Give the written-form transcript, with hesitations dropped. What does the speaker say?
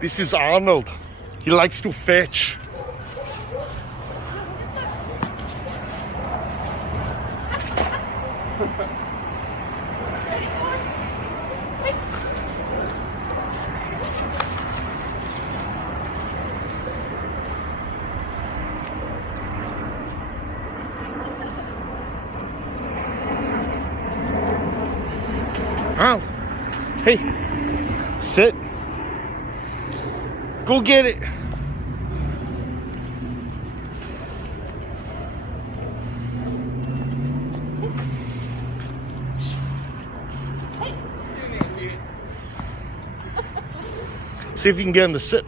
This is Arnold. He likes to fetch. Arnold, hey, sit. Go get it. See if you can get him to sit.